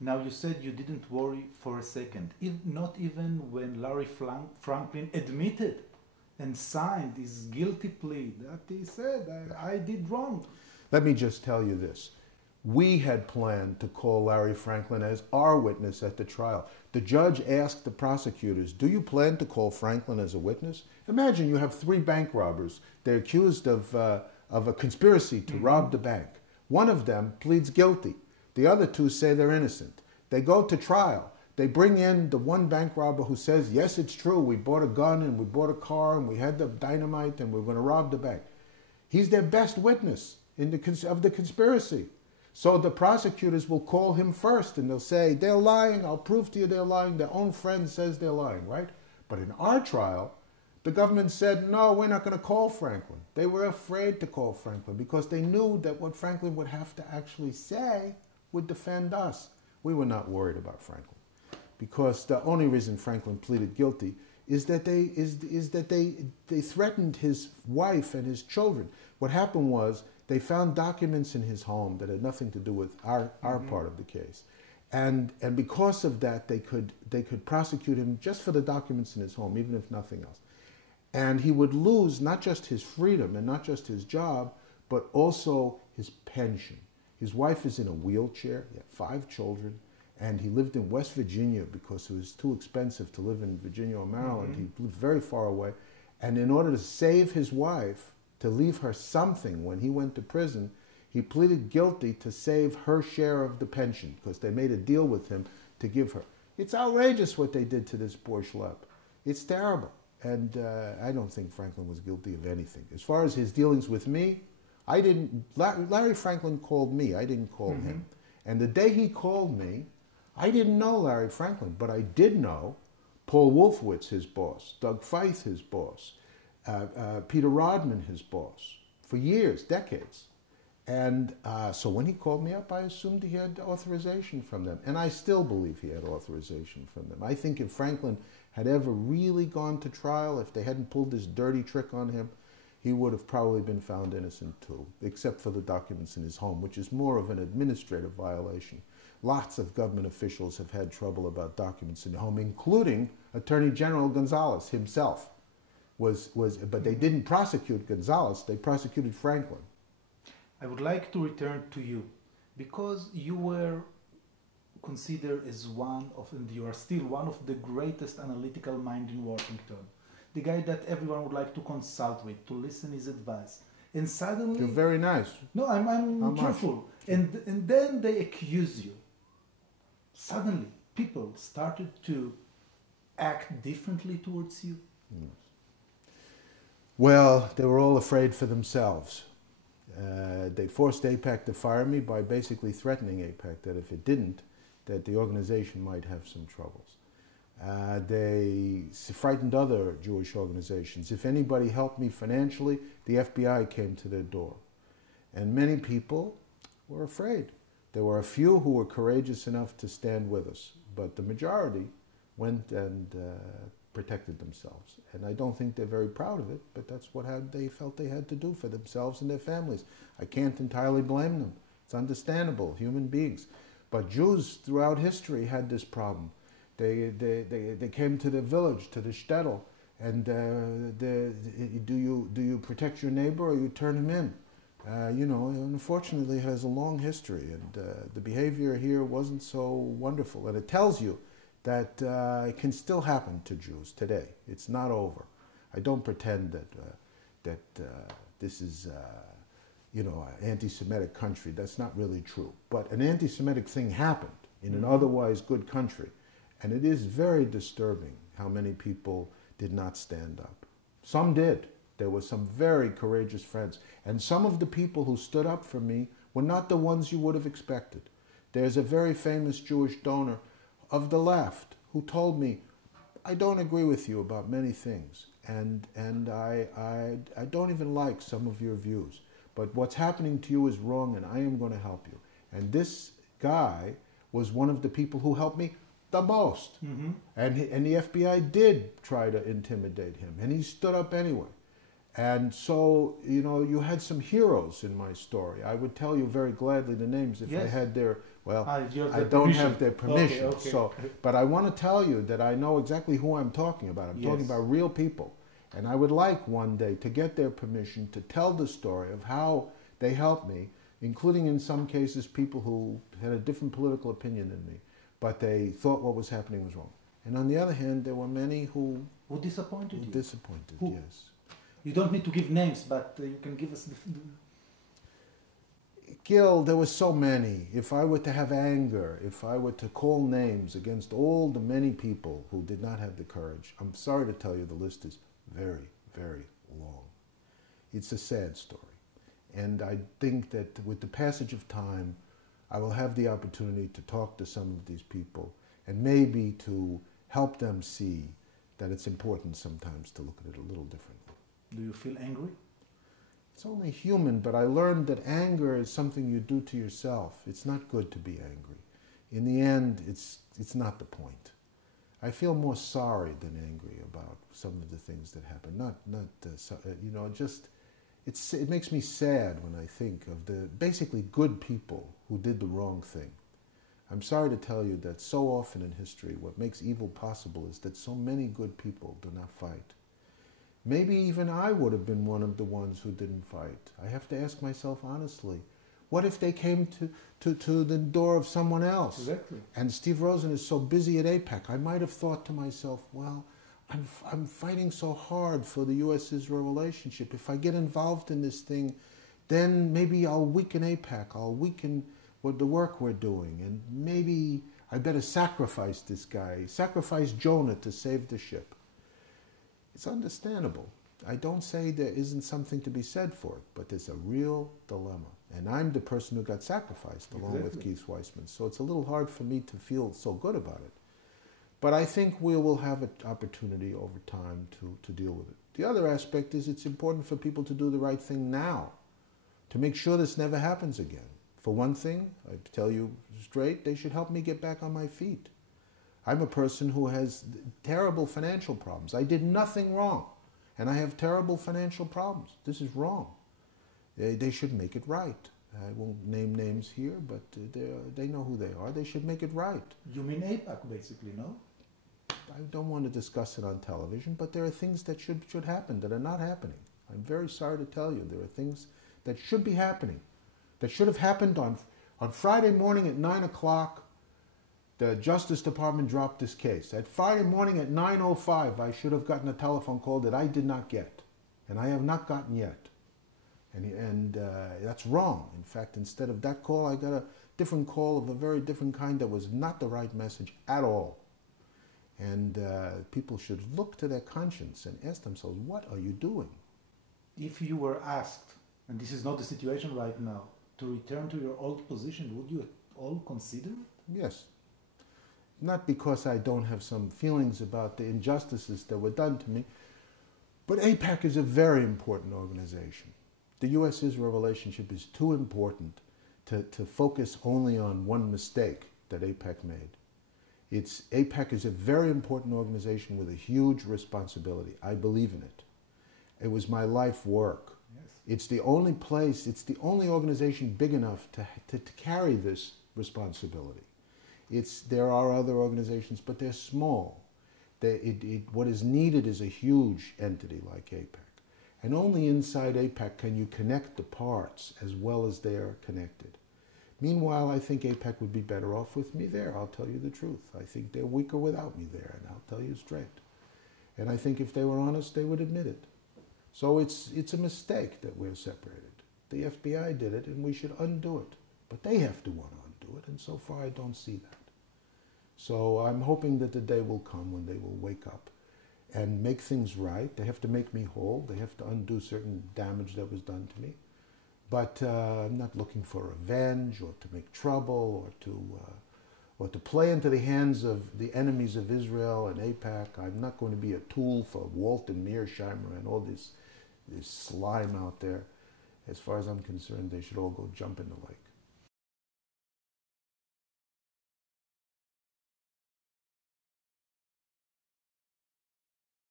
Now you said you didn't worry for a second, not even when Larry Franklin admitted and signed his guilty plea that he said, I did wrong. Let me just tell you this. We had planned to call Larry Franklin as our witness at the trial. The judge asked the prosecutors, do you plan to call Franklin as a witness? Imagine you have 3 bank robbers. They're accused of a conspiracy to rob the bank. One of them pleads guilty. The other 2 say they're innocent. They go to trial. They bring in the one bank robber who says, yes, it's true, we bought a gun and we bought a car and we had the dynamite and we're going to rob the bank. He's their best witness of the conspiracy. So the prosecutors will call him first and they'll say, they're lying, I'll prove to you they're lying. Their own friend says they're lying, right? But in our trial, the government said, no, we're not going to call Franklin. They were afraid to call Franklin because they knew that what Franklin would have to actually say would defend us. We were not worried about Franklin because the only reason Franklin pleaded guilty is that they threatened his wife and his children. What happened was they found documents in his home that had nothing to do with our part of the case. And because of that, they could prosecute him just for the documents in his home, even if nothing else. And he would lose not just his freedom and not just his job, but also his pension. His wife is in a wheelchair, he had 5 children, and he lived in West Virginia because it was too expensive to live in Virginia or Maryland. He lived very far away. And in order to save his wife, to leave her something when he went to prison, he pleaded guilty to save her share of the pension because they made a deal with him to give her. It's outrageous what they did to this poor schlep. It's terrible. And I don't think Franklin was guilty of anything. As far as his dealings with me, Larry Franklin called me, I didn't call him. And the day he called me, I didn't know Larry Franklin, but I did know Paul Wolfowitz, his boss, Doug Feith, his boss, Peter Rodman, his boss, for years, decades. And so when he called me up, I assumed he had authorization from them. And I still believe he had authorization from them. I think if Franklin had ever really gone to trial, if they hadn't pulled this dirty trick on him, he would have probably been found innocent too, except for the documents in his home, which is more of an administrative violation. Lots of government officials have had trouble about documents in the home, including Attorney General Gonzalez himself. But they didn't prosecute Gonzalez, they prosecuted Franklin. I would like to return to you, because you were considered as one of, and you are still one of the greatest analytical minds in Washington. The guy that everyone would like to consult with, to listen his advice. And suddenly... You're very nice. No, I'm truthful. And then they accuse you. Suddenly, people started to act differently towards you. Yes. Well, they were all afraid for themselves. They forced AIPAC to fire me by basically threatening AIPAC that if it didn't, that the organization might have some troubles. They frightened other Jewish organizations. If anybody helped me financially, the FBI came to their door. And many people were afraid. There were a few who were courageous enough to stand with us, but the majority went and protected themselves. And I don't think they're very proud of it, but that's what they felt they had to do for themselves and their families. I can't entirely blame them. It's understandable, human beings. But Jews throughout history had this problem. They came to the village, to the shtetl, and do you protect your neighbor or you turn him in? Unfortunately, it has a long history, and the behavior here wasn't so wonderful. And it tells you that it can still happen to Jews today. It's not over. I don't pretend that this is an anti-Semitic country. That's not really true. But an anti-Semitic thing happened in an otherwise good country. And it is very disturbing how many people did not stand up. Some did. There were some very courageous friends. And some of the people who stood up for me were not the ones you would have expected. There's a very famous Jewish donor of the left who told me, I don't agree with you about many things. And I don't even like some of your views. But what's happening to you is wrong, and I am going to help you. And this guy was one of the people who helped me the most. And the FBI did try to intimidate him, and he stood up anyway. And so, you know, you had some heroes in my story. I would tell you very gladly the names if I had their, well, I don't have their permission. Okay. So, but I want to tell you that I know exactly who I'm talking about. I'm talking about real people. And I would like one day to get their permission to tell the story of how they helped me, including in some cases people who had a different political opinion than me, but they thought what was happening was wrong. And on the other hand, there were many who disappointed you. Disappointed, yes. You don't need to give names, but you can give us the... Gil, there were so many. If I were to have anger, if I were to call names against all the many people who did not have the courage, I'm sorry to tell you the list is very, very long. It's a sad story. And I think that with the passage of time, I will have the opportunity to talk to some of these people and maybe to help them see that it's important sometimes to look at it a little differently. Do you feel angry? It's only human, but I learned that anger is something you do to yourself. It's not good to be angry. In the end, it's not the point. I feel more sorry than angry about some of the things that happen. You know, just it makes me sad when I think of the basically good people who did the wrong thing. I'm sorry to tell you that so often in history, what makes evil possible is that so many good people do not fight. Maybe even I would have been one of the ones who didn't fight. I have to ask myself honestly, what if they came to the door of someone else? Exactly. And Steve Rosen is so busy at AIPAC. I might have thought to myself, well, I'm fighting so hard for the U.S.-Israel relationship. If I get involved in this thing, then maybe I'll weaken AIPAC. I'll weaken the work we're doing. And maybe I better sacrifice this guy, sacrifice Jonah to save the ship. It's understandable. I don't say there isn't something to be said for it, but there's a real dilemma. And I'm the person who got sacrificed along with Keith Weissman. So it's a little hard for me to feel so good about it. But I think we will have an opportunity over time to deal with it. The other aspect is it's important for people to do the right thing now, to make sure this never happens again. For one thing, I tell you straight, they should help me get back on my feet. I'm a person who has terrible financial problems. I did nothing wrong, and I have terrible financial problems. This is wrong. They should make it right. I won't name names here, but they know who they are. They should make it right. You mean AIPAC, basically, no? I don't want to discuss it on television, but there are things that should happen that are not happening. I'm very sorry to tell you, there are things that should be happening, that should have happened on Friday morning at 9 o'clock. The Justice Department dropped this case. At Friday morning at 9:05, I should have gotten a telephone call that I did not get, and I have not gotten yet. And that's wrong. In fact, instead of that call, I got a different call of a very different kind that was not the right message at all. And people should look to their conscience and ask themselves, what are you doing? If you were asked, and this is not the situation right now, to return to your old position, would you at all consider it? Yes. Not because I don't have some feelings about the injustices that were done to me, but AIPAC is a very important organization. The U.S.-Israel relationship is too important to focus only on one mistake that AIPAC made. AIPAC is a very important organization with a huge responsibility. I believe in it. It was my life work. Yes. It's the only place, it's the only organization big enough to carry this responsibility. There are other organizations, but they're small. What is needed is a huge entity like AIPAC. And only inside AIPAC can you connect the parts as well as they're connected. Meanwhile, I think AIPAC would be better off with me there. I'll tell you the truth. I think they're weaker without me there, and I'll tell you straight. And I think if they were honest, they would admit it. So it's a mistake that we're separated. The FBI did it, and we should undo it. But they have to want to undo it, and so far I don't see that. So I'm hoping that the day will come when they will wake up and make things right. They have to make me whole. They have to undo certain damage that was done to me. But I'm not looking for revenge or to make trouble or to play into the hands of the enemies of Israel and AIPAC. I'm not going to be a tool for Walton Mearsheimer and all this slime out there. As far as I'm concerned, they should all go jump in the lake.